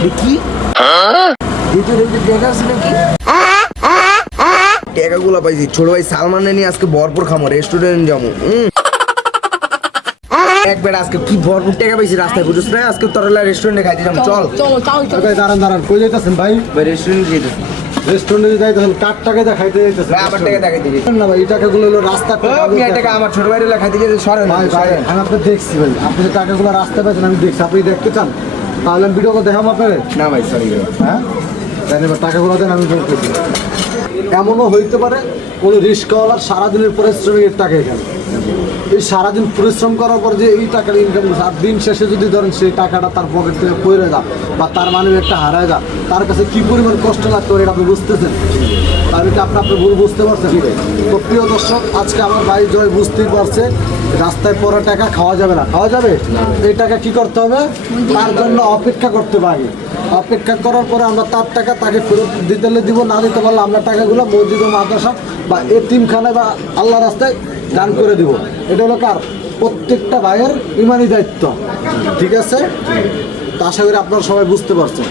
কি টাকাগুলো পাইছি ছোট ভাই সালমানে নিয়ে আজকে ভরপুর খামো রেস্টুরেন্ট যাবো একবার আজকে কি ভরপুর টাকা পাইছি রাস্তায় বুঝছিস না আজকে তরলা রেস্টুরেন্টে খাইতে যাবো চল দাঁড়ান কই যাইতেছেন ভাই? রেস্টুরেন্টে যেতেছি রেস্টুরেন্টে যাইতেছেন কার টাকা দেখাইতে যাইতেছেন? ভাই আমার টাকা দেখাইতে যেতে না ভাই এই টাকাগুলো হলো রাস্তা টাকা আমার ছোট ভাইরা খাইতে যেতে সরেন ভাই ভাই আমি আপনি দেখছি ভাই আপনি যে টাকাগুলো রাস্তায় পাচ্ছেন আমি দেখছি আপনি দেখতে চান তাহলে আমি ভিডিও দেখাবো আপনার না ভাই সরি হ্যাঁ দেন এবার টাকাগুলো দেন আমি বলতেছি এমনও হইতে পারে কোনো রিস্কওয়ালার সারাদিনের পরিশ্রমের টাকা এখানে এই সারাদিন পরিশ্রম করার পর যে এই টাকার ইনকাম আর দিন শেষে যদি ধরেন সেই টাকাটা তার পকেট থেকে পড়ে যা বা তার মানে একটা হারায় যা তার কাছে কী পরিমাণ কষ্ট লাগতে পারে এটা আপনি বুঝতেছেন তার এটা আপনি ভুল বুঝতে পারছেন তো প্রিয় দর্শক আজকে আমার ভাই জয় বুঝতেই পারছে রাস্তায় পড়া টাকা খাওয়া যাবে না খাওয়া যাবে এই টাকা কি করতে হবে তার জন্য অপেক্ষা করতে পারি অপেক্ষা করার পরে আমরা তার টাকা তাকে ফেরত দিতে দিব না দিতে পারলে আমরা টাকাগুলো মসজিদ ও মাদ্রাসা বা এতিমখানায় বা আল্লাহ রাস্তায় দান করে দিব এটা হলো কার প্রত্যেকটা ভাইয়ের ইমানি দায়িত্ব ঠিক আছে তা আশা করি আপনারা সবাই বুঝতে পারছেন